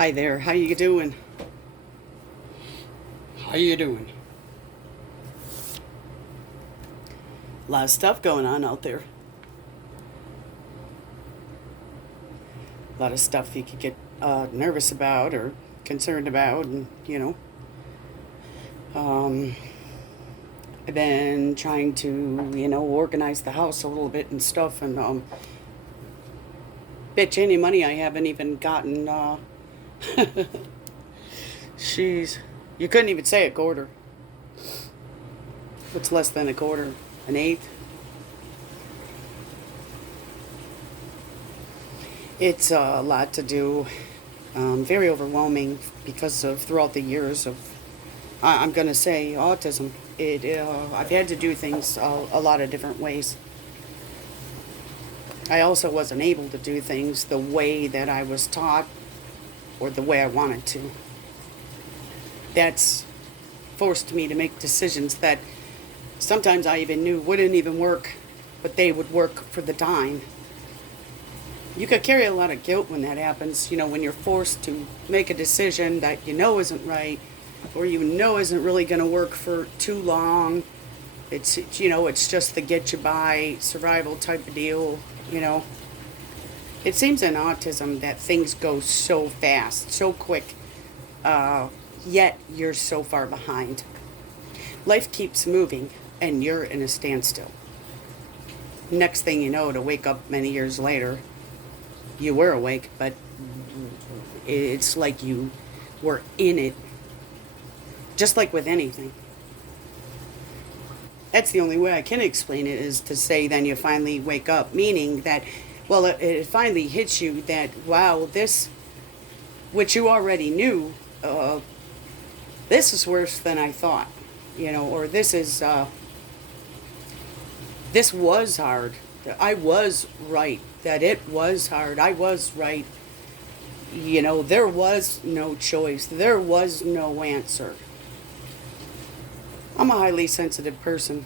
Hi there, how you doing? How you doing? A lot of stuff going on out there. A lot of stuff you could get nervous about or concerned about, and um, I've been trying to organize the house a little bit and stuff, and bitch, any money I haven't even gotten. She's you couldn't even say a quarter. What's less than a quarter? An eighth? It's a lot to do. Very overwhelming because of throughout the years of, I'm gonna say, autism. I've had to do things a lot of different ways. I also wasn't able to do things the way that I was taught or the way I wanted to. That's forced me to make decisions that sometimes I even knew wouldn't even work, but they would work for the time. You could carry a lot of guilt when that happens, when you're forced to make a decision that isn't right or isn't really going to work for too long. It's just the get you by survival type of deal. It seems in autism that things go so fast, so quick, yet you're so far behind. Life keeps moving and you're in a standstill. Next thing you know, to wake up many years later, you were awake, but it's like you were in it, just like with anything. That's the only way I can explain it, is to say then you finally wake up, meaning that, well, it finally hits you that, wow, this, which you already knew, this is worse than I thought, or this was hard. I was right, that it was hard. I was right. There was no choice. There was no answer. I'm a highly sensitive person.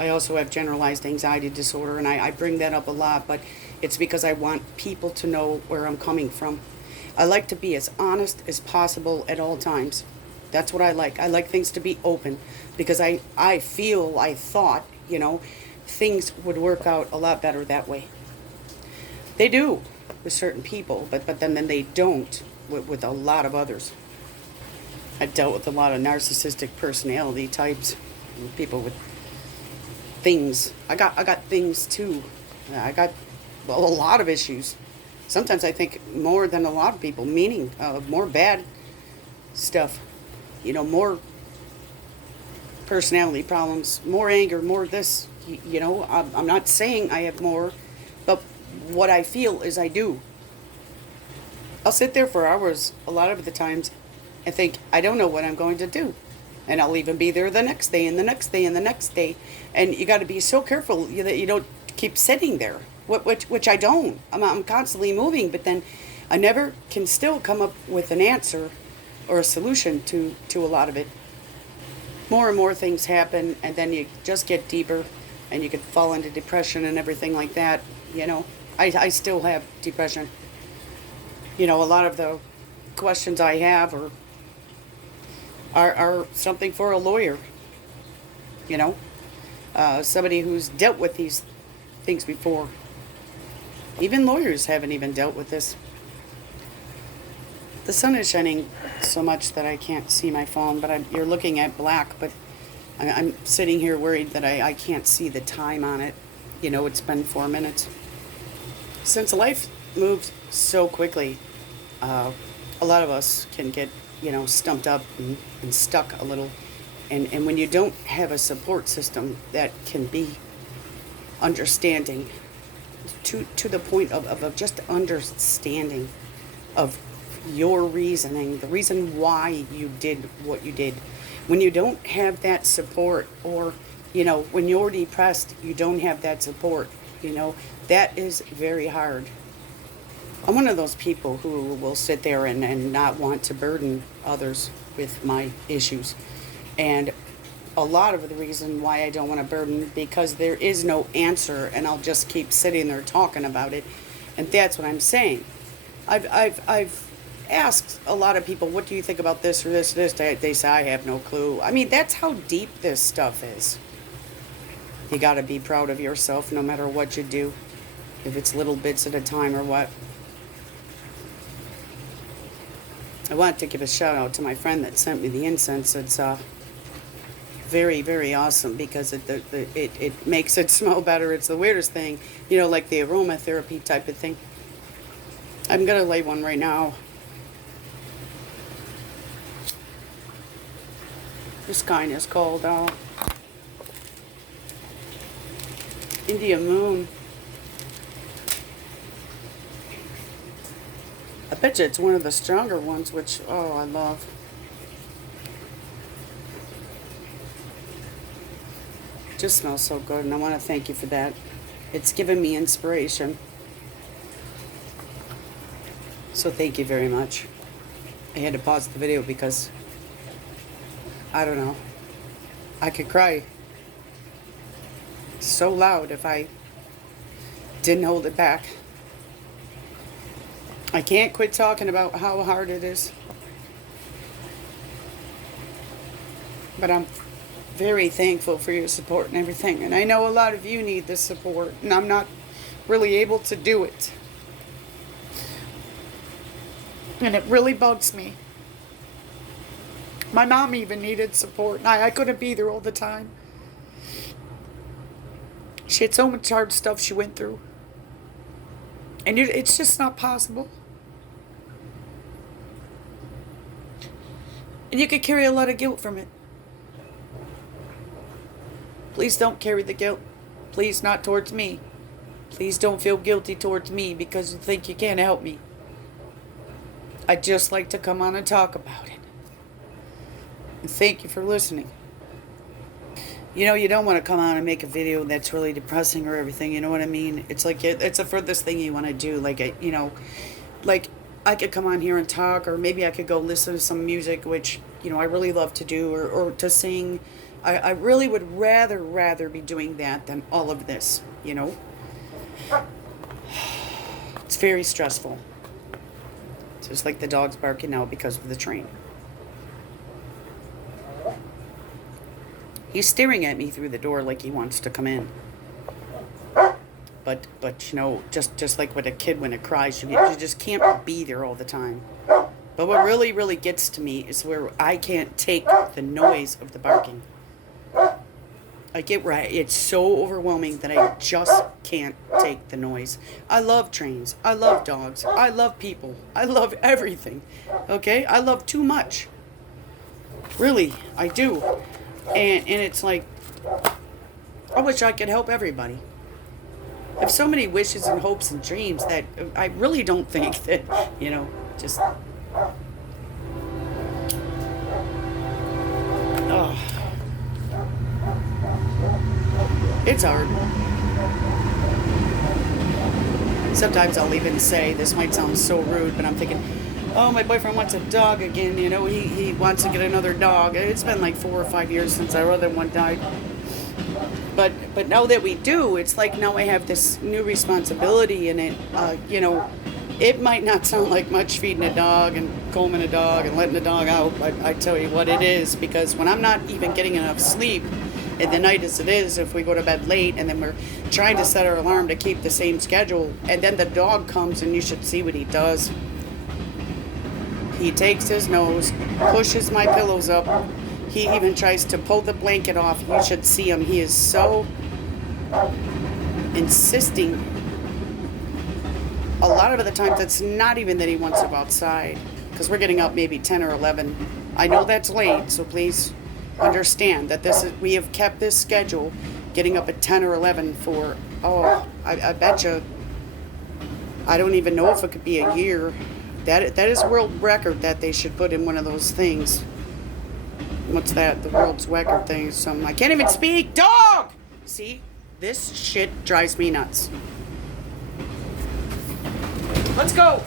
I also have generalized anxiety disorder, and I bring that up a lot, but it's because I want people to know where I'm coming from. I like to be as honest as possible at all times. That's what I like. I like things to be open because I thought, things would work out a lot better that way. They do with certain people, but then they don't with a lot of others. I've dealt with a lot of narcissistic personality types, people with things. I got things too. I got a lot of issues. Sometimes I think more than a lot of people, meaning more bad stuff. More personality problems, more anger, more this. I'm not saying I have more, but what I feel is I do. I'll sit there for hours a lot of the times and think, I don't know what I'm going to do. And I'll even be there the next day and the next day and the next day. And you got to be so careful that you don't keep sitting there, which I don't. I'm constantly moving, but then I never can still come up with an answer or a solution to a lot of it. More and more things happen, and then you just get deeper, and you could fall into depression and everything like that. I still have depression. A lot of the questions I have are something for a lawyer. Somebody who's dealt with these things before. Even lawyers haven't even dealt with this. The sun is shining so much that I can't see my phone, but you're looking at black, but I'm sitting here worried that I can't see the time on it. It's been 4 minutes. Since life moves so quickly, a lot of us can get, stumped up and stuck a little. And when you don't have a support system that can be understanding to the point of just understanding of your reasoning, the reason why you did what you did. When you don't have that support, or, when you're depressed, you don't have that support, that is very hard. I'm one of those people who will sit there and not want to burden others with my issues. And a lot of the reason why I don't want to burden, because there is no answer, and I'll just keep sitting there talking about it. And that's what I'm saying. I've ask a lot of people, what do you think about this or this, this? They say, I have no clue. I mean, that's how deep this stuff is. You got to be proud of yourself no matter what you do, if it's little bits at a time or what. I want to give a shout out to my friend that sent me the incense. It's very, very awesome because it makes it smell better. It's the weirdest thing, you know, like the aromatherapy type of thing. I'm going to lay one right now. This kind is called India Moon. I bet you it's one of the stronger ones, which, oh, I love. It just smells so good, and I want to thank you for that. It's given me inspiration. So thank you very much. I had to pause the video because, I don't know, I could cry so loud if I didn't hold it back. I can't quit talking about how hard it is. But I'm very thankful for your support and everything. And I know a lot of you need this support, and I'm not really able to do it. And it really bugs me. My mom even needed support, and I couldn't be there all the time. She had so much hard stuff she went through. And it's just not possible. And you could carry a lot of guilt from it. Please don't carry the guilt. Please not towards me. Please don't feel guilty towards me because you think you can't help me. I'd just like to come on and talk about it. And thank you for listening. You know, you don't want to come on and make a video that's really depressing or everything, you know what I mean? It's like, it's the furthest thing you want to do. Like, you know, like, I could come on here and talk, or maybe I could go listen to some music, which, you know, I really love to do, or to sing. I really would rather be doing that than all of this, you know? It's very stressful. It's just like the dog's barking now because of the train. He's staring at me through the door like he wants to come in. But you know, just like with a kid when it cries, you just can't be there all the time. But what really gets to me is where I can't take the noise of the barking. I get right. It's so overwhelming that I just can't take the noise. I love trains. I love dogs. I love people. I love everything. Okay? I love too much. Really, I do. And it's like, I wish I could help everybody. I have so many wishes and hopes and dreams that I really don't think that, you know, just... Oh. It's hard. Sometimes I'll even say, this might sound so rude, but I'm thinking, oh, my boyfriend wants a dog again, you know, he wants to get another dog. It's been like 4 or 5 years since our other one died. But now that we do, it's like now I have this new responsibility, and it, you know, it might not sound like much feeding a dog and combing a dog and letting the dog out, but I tell you what it is, because when I'm not even getting enough sleep in the night as it is, if we go to bed late and then we're trying to set our alarm to keep the same schedule, and then the dog comes, and you should see what he does. He takes his nose, pushes my pillows up. He even tries to pull the blanket off. You should see him. He is so insisting. A lot of the times, it's not even that he wants to go outside, because we're getting up maybe 10 or 11. I know that's late, so please understand that we have kept this schedule, getting up at 10 or 11 for, oh, I bet you, I don't even know if it could be a year. That is world record that they should put in one of those things. What's that? The world's record thing. Something. I can't even speak. Dog! See? This shit drives me nuts. Let's go.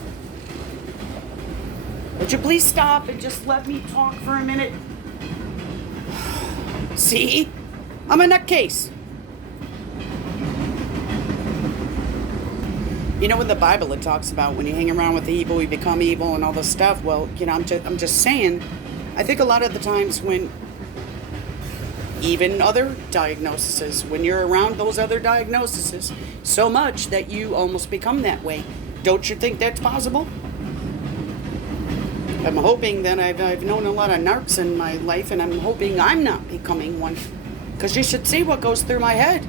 Would you please stop and just let me talk for a minute? See? I'm a nutcase. You know, in the Bible it talks about when you hang around with the evil, you become evil and all this stuff. Well, you know, I'm just saying, I think a lot of the times when even other diagnoses, when you're around those other diagnoses so much that you almost become that way. Don't you think that's possible? I'm hoping that I've known a lot of narcs in my life, and I'm hoping I'm not becoming one. Because you should see what goes through my head.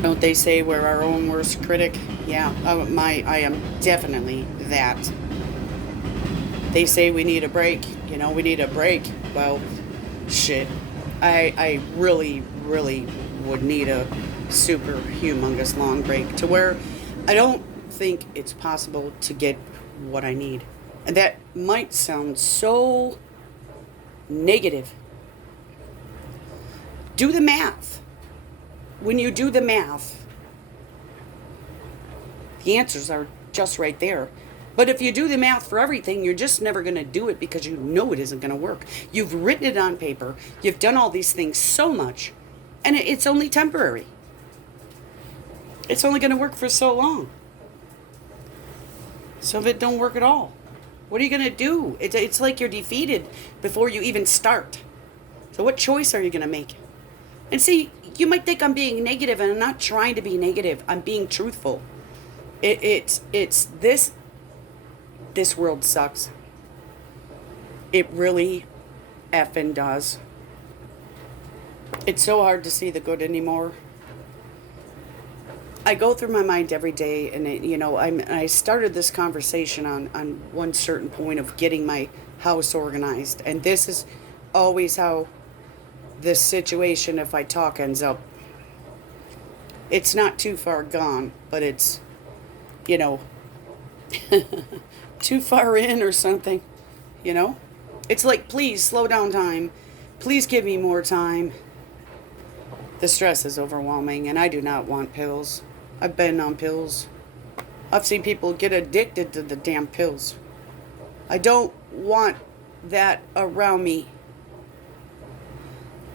Don't they say we're our own worst critic? Yeah, I am definitely that. They say we need a break. You know, we need a break. Well, shit. I really, really would need a super humongous long break to where I don't think it's possible to get what I need. And that might sound so negative. Do the math. When you do the math, the answers are just right there. But if you do the math for everything, you're just never going to do it because you know it isn't going to work. You've written it on paper. You've done all these things so much. And it's only temporary. It's only going to work for so long. Some of it don't work at all. What are you going to do? It's like you're defeated before you even start. So what choice are you going to make? And see, you might think I'm being negative, and I'm not trying to be negative. I'm being truthful. It's this world sucks. It really effing does. It's so hard to see the good anymore. I go through my mind every day, and I started this conversation on one certain point of getting my house organized, and this is always how this situation, if I talk, ends up. It's not too far gone, but it's, too far in or something, It's like, please slow down time. Please give me more time. The stress is overwhelming, and I do not want pills. I've been on pills. I've seen people get addicted to the damn pills. I don't want that around me.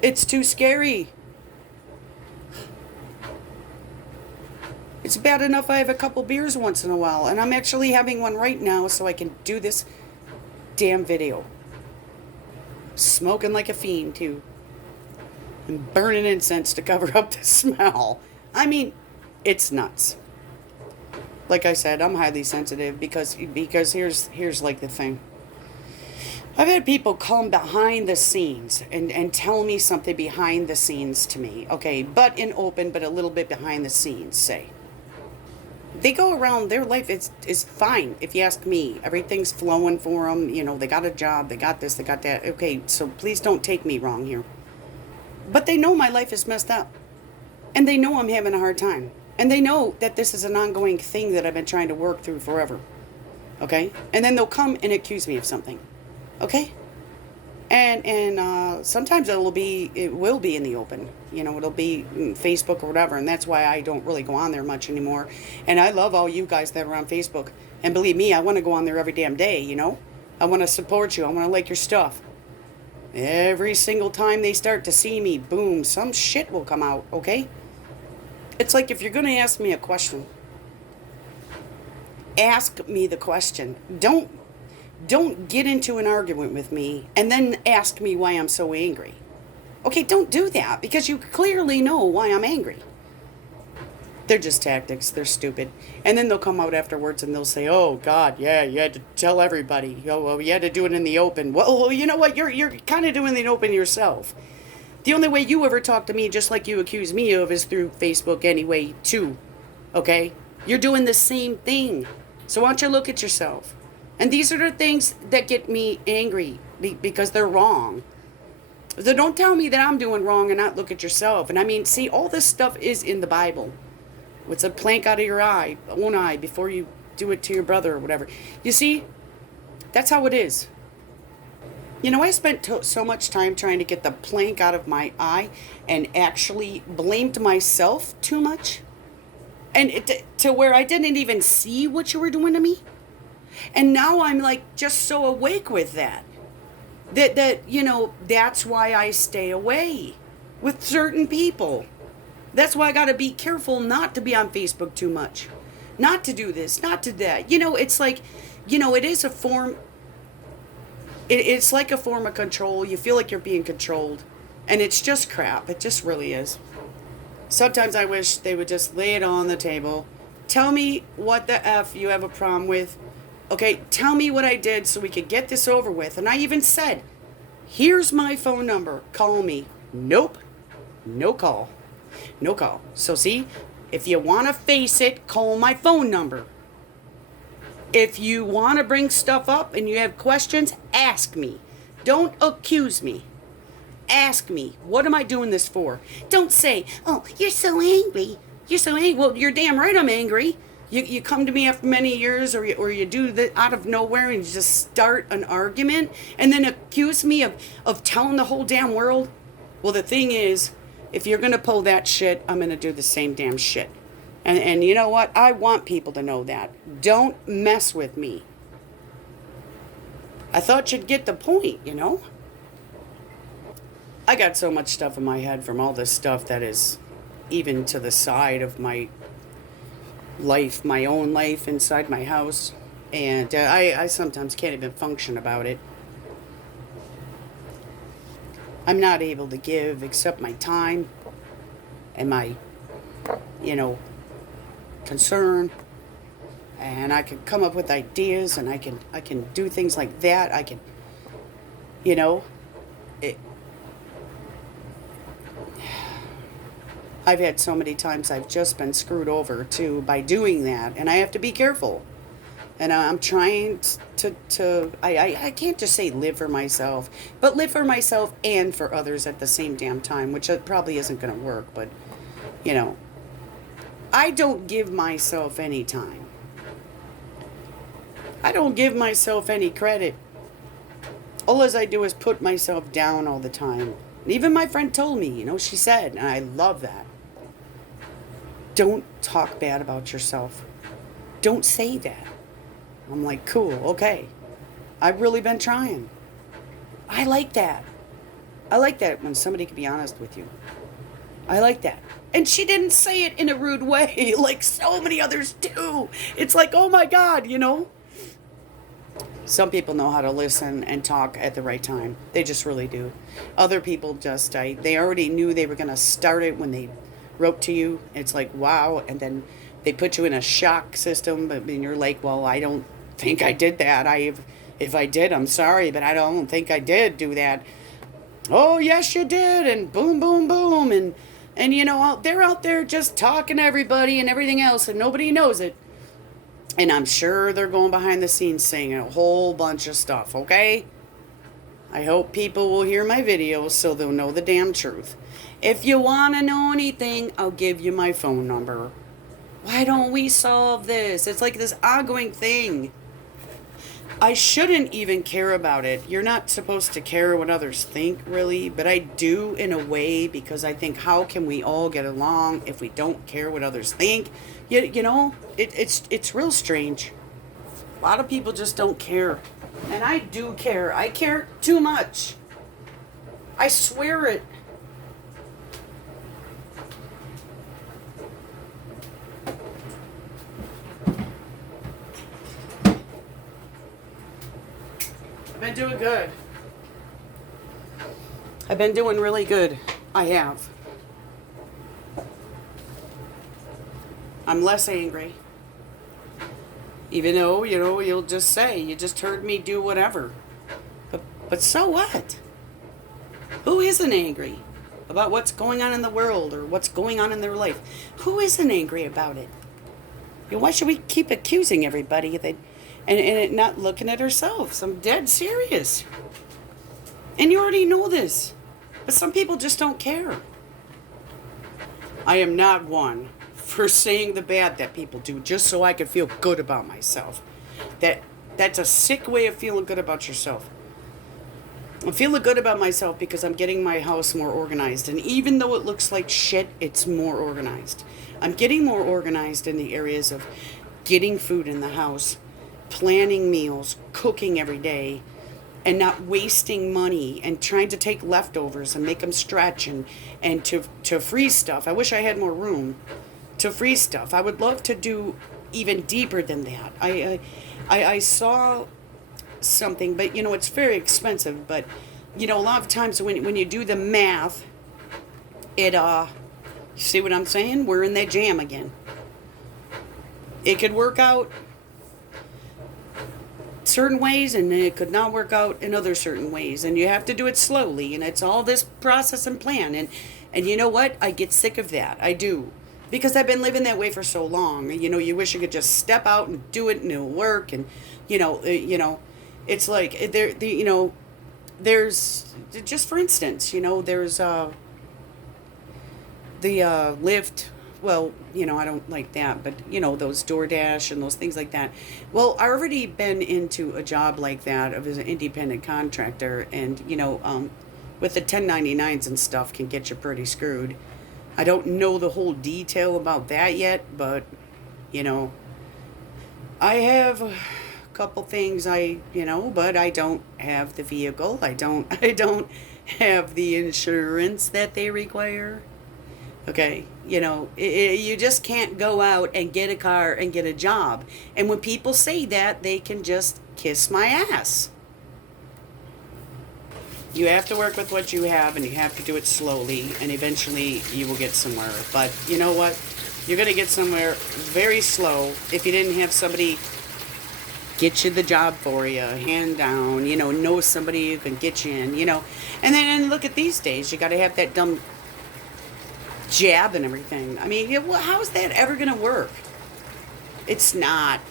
It's too scary. It's bad enough I have a couple beers once in a while, and I'm actually having one right now so I can do this damn video. Smoking like a fiend, too. And burning incense to cover up the smell. I mean, it's nuts. Like I said, I'm highly sensitive because here's like the thing. I've had people come behind the scenes and tell me something behind the scenes to me. Okay, but in open, but a little bit behind the scenes, say. They go around, their life is fine, if you ask me. Everything's flowing for them. They got a job, they got this, they got that. Okay, so please don't take me wrong here. But they know my life is messed up. And they know I'm having a hard time. And they know that this is an ongoing thing that I've been trying to work through forever. Okay? And then they'll come and accuse me of something. Okay? And sometimes it will be in the open. It'll be Facebook or whatever. And that's why I don't really go on there much anymore. And I love all you guys that are on Facebook. And believe me, I want to go on there every damn day, I want to support you. I want to like your stuff. Every single time they start to see me, boom, some shit will come out, okay? It's like if you're going to ask me a question, ask me the question. Don't get into an argument with me and then ask me why I'm so angry. Okay, don't do that because you clearly know why I'm angry. They're just tactics. They're stupid. And then they'll come out afterwards and they'll say, oh, God, yeah, you had to tell everybody. Oh, well, you had to do it in the open. Well, you know what? You're kind of doing it in the open yourself. The only way you ever talk to me, just like you accuse me of, is through Facebook anyway, too. Okay? You're doing the same thing. So why don't you look at yourself? And these are the things that get me angry because they're wrong. So don't tell me that I'm doing wrong and not look at yourself. And I mean, see, all this stuff is in the Bible. What's a plank out of your own eye before you do it to your brother or whatever. You see, that's how it is. I spent so much time trying to get the plank out of my eye and actually blamed myself too much. And to where I didn't even see what you were doing to me. And now I'm like just so awake with that. That's why I stay away with certain people. That's why I got to be careful not to be on Facebook too much. not to do this, not to that. It's like, it is a form, it's like a form of control. You feel like you're being controlled. And it's just crap. It just really is. Sometimes I wish they would just lay it on the table. Tell me what the F you have a problem with. Okay, tell me what I did so we could get this over with. And I even said, here's my phone number. Call me. Nope. No call. No call. So see, if you want to face it, call my phone number. If you want to bring stuff up and you have questions, ask me. Don't accuse me. Ask me, what am I doing this for? Don't say, oh, you're so angry. You're so angry. Well, you're damn right I'm angry. You come to me after many years, or you do that out of nowhere and you just start an argument and then accuse me of telling the whole damn world. Well, the thing is, if you're going to pull that shit, I'm going to do the same damn shit. And you know what? I want people to know that. Don't mess with me. I thought you'd get the point, I got so much stuff in my head from all this stuff that is even to the side of my life, my own life inside my house. And I sometimes can't even function about it. I'm not able to give except my time and my, concern. And I can come up with ideas and I can do things like that. I can, I've had so many times I've just been screwed over too by doing that, and I have to be careful. And I'm trying I can't just say live for myself, but live for myself and for others at the same damn time, which probably isn't going to work, but, I don't give myself any time. I don't give myself any credit. All as I do is put myself down all the time. And even my friend told me, she said, and I love that, don't talk bad about yourself. Don't say that. I'm like, cool, okay. I've really been trying. I like that. I like that when somebody can be honest with you. I like that. And she didn't say it in a rude way like so many others do. It's like, oh my God, Some people know how to listen and talk at the right time. They just really do. Other people just, they already knew they were going to start it when they wrote to you. It's like, wow. And then they put you in a shock system. And you're like, well, I don't think I did that. If I did, I'm sorry, but I don't think I did do that. Oh, yes, you did. And boom, boom, boom. And they're out there just talking to everybody and everything else, and nobody knows it. And I'm sure they're going behind the scenes saying a whole bunch of stuff, okay? I hope people will hear my videos so they'll know the damn truth. If you want to know anything, I'll give you my phone number. Why don't we solve this? It's like this ongoing thing. I shouldn't even care about it. You're not supposed to care what others think, really, but I do in a way, because I think, how can we all get along if we don't care what others think? It's real strange. A lot of people just don't care. And I do care. I care too much. I swear it. I've been doing good. I've been doing really good. I have. I'm less angry. Even though, you'll just say, you just heard me do whatever. But so what? Who isn't angry about what's going on in the world or what's going on in their life? Who isn't angry about it? Why should we keep accusing everybody and not looking at ourselves? I'm dead serious. And you already know this. But some people just don't care. I am not one for saying the bad that people do just so I can feel good about myself. That's a sick way of feeling good about yourself. I'm feeling good about myself because I'm getting my house more organized. And even though it looks like shit, it's more organized. I'm getting more organized in the areas of getting food in the house, planning meals, cooking every day, and not wasting money and trying to take leftovers and make them stretch and to freeze stuff. I wish I had more room to freeze stuff. I would love to do even deeper than that. I saw something, but you know, it's very expensive. But you know, a lot of times when you do the math, it you see what I'm saying? We're in that jam again. It could work out certain ways, and it could not work out in other certain ways, and you have to do it slowly, and it's all this process and plan. And you know what? I get sick of that. I do. Because I've been living that way for so long. You know, you wish you could just step out and do it and it'll work. And, you know, it's like, you know, there's, just for instance, you know, there's the Lyft. Well, you know, I don't like that, but, you know, those DoorDash and those things like that. Well, I already been into a job like that as an independent contractor, and, you know, with the 1099s and stuff can get you pretty screwed. I don't know the whole detail about that yet, but, you know, I have a couple things you know, but I don't have the vehicle. I don't have the insurance that they require. Okay, you know, you just can't go out and get a car and get a job. And when people say that, they can just kiss my ass. You have to work with what you have, and you have to do it slowly, and eventually you will get somewhere. But you know what? You're going to get somewhere very slow if you didn't have somebody get you the job for you, hand down, you know somebody who can get you in, you know. And then look at these days, you got to have that dumb jab and everything. I mean, well, how is that ever going to work? It's not.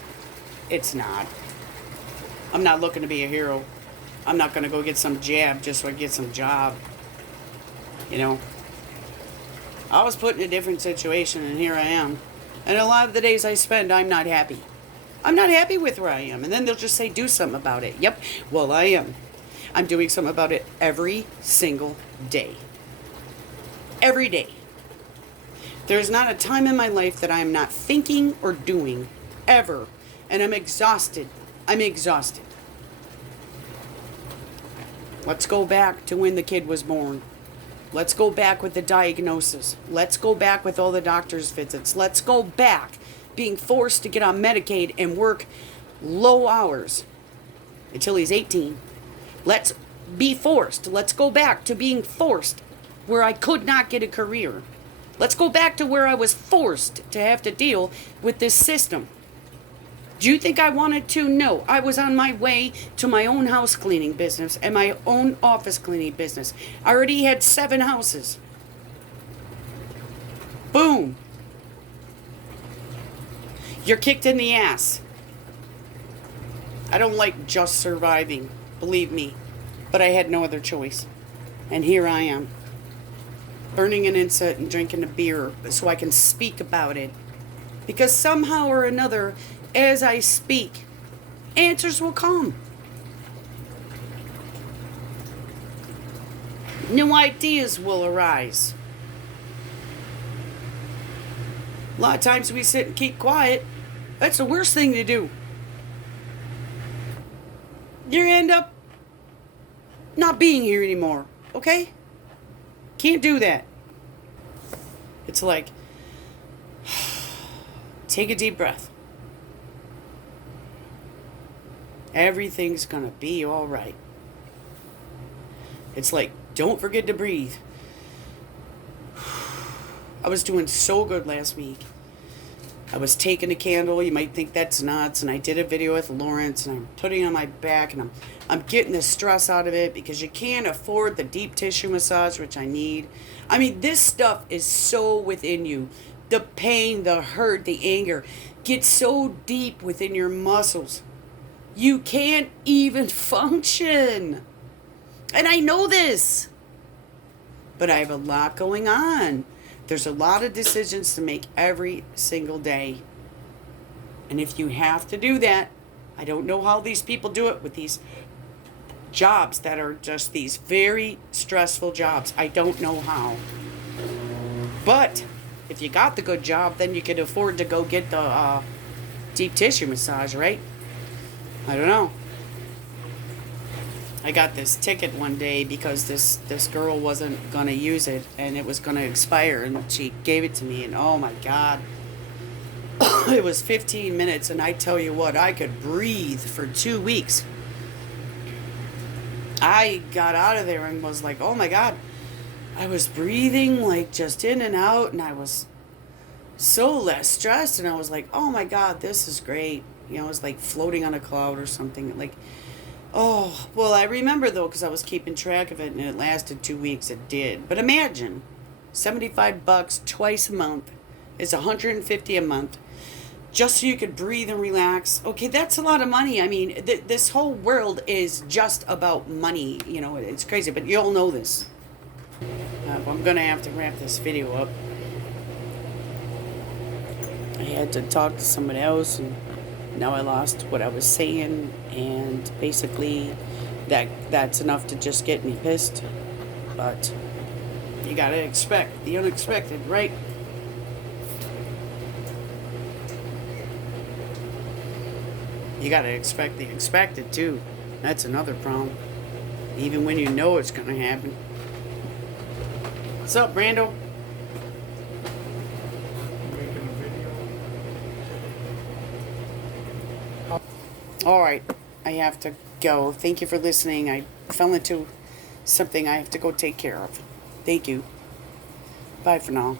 It's not. I'm not looking to be a hero. I'm not going to go get some jab just so I get some job. You know. I was put in a different situation, and here I am. And a lot of the days I spend, I'm not happy. I'm not happy with where I am. And then they'll just say, do something about it. Yep. Well, I am. I'm doing something about it every single day. Every day. There's not a time in my life that I'm not thinking or doing. Ever. And I'm exhausted. I'm exhausted. Let's go back to when the kid was born. Let's go back with the diagnosis. Let's go back with all the doctor's visits. Let's go back being forced to get on Medicaid and work low hours until he's 18. Let's be forced. Let's go back to being forced where I could not get a career. Let's go back to where I was forced to have to deal with this system. Do you think I wanted to? No. I was on my way to my own house cleaning business and my own office cleaning business. I already had 7 houses. Boom. You're kicked in the ass. I don't like just surviving, believe me. But I had no other choice. And here I am. Burning an incense and drinking a beer so I can speak about it. Because somehow or another, as I speak, answers will come. New ideas will arise. A lot of times we sit and keep quiet. That's the worst thing to do. You end up not being here anymore, okay? Can't do that. It's like, take a deep breath. Everything's gonna be all right. It's like, don't forget to breathe. I was doing so good last week. I was taking a candle. You might think that's nuts. And I did a video with Lawrence, and I'm putting it on my back, and I'm getting the stress out of it because you can't afford the deep tissue massage, which I need. I mean, this stuff is so within you. The pain, the hurt, the anger gets so deep within your muscles. You can't even function. And I know this. But I have a lot going on. There's a lot of decisions to make every single day. And if you have to do that, I don't know how these people do it with these jobs that are just these very stressful jobs. I don't know how. But if you got the good job, then you could afford to go get the deep tissue massage, right? I don't know. I got this ticket one day because this girl wasn't going to use it and it was going to expire, and she gave it to me, and oh my God. It was 15 minutes, and I tell you what, I could breathe for 2 weeks. I got out of there and was like, oh my God. I was breathing like just in and out, and I was so less stressed, and I was like, oh my God, this is great. You know, it was like floating on a cloud or something. Like, oh, well, I remember though, because I was keeping track of it, and it lasted 2 weeks. It did. But imagine, $75 twice a month is $150 a month, just so you could breathe and relax. Okay, that's a lot of money. I mean, this whole world is just about money. You know, it's crazy, but you all know this. I'm gonna have to wrap this video up. I had to talk to somebody else, and now I lost what I was saying, and basically that's enough to just get me pissed. But you gotta expect the unexpected, right? You gotta expect the expected too. That's another problem. Even when you know it's gonna happen. What's up, Brando? Making a video. All right, I have to go. Thank you for listening. I fell into something I have to go take care of. Thank you. Bye for now.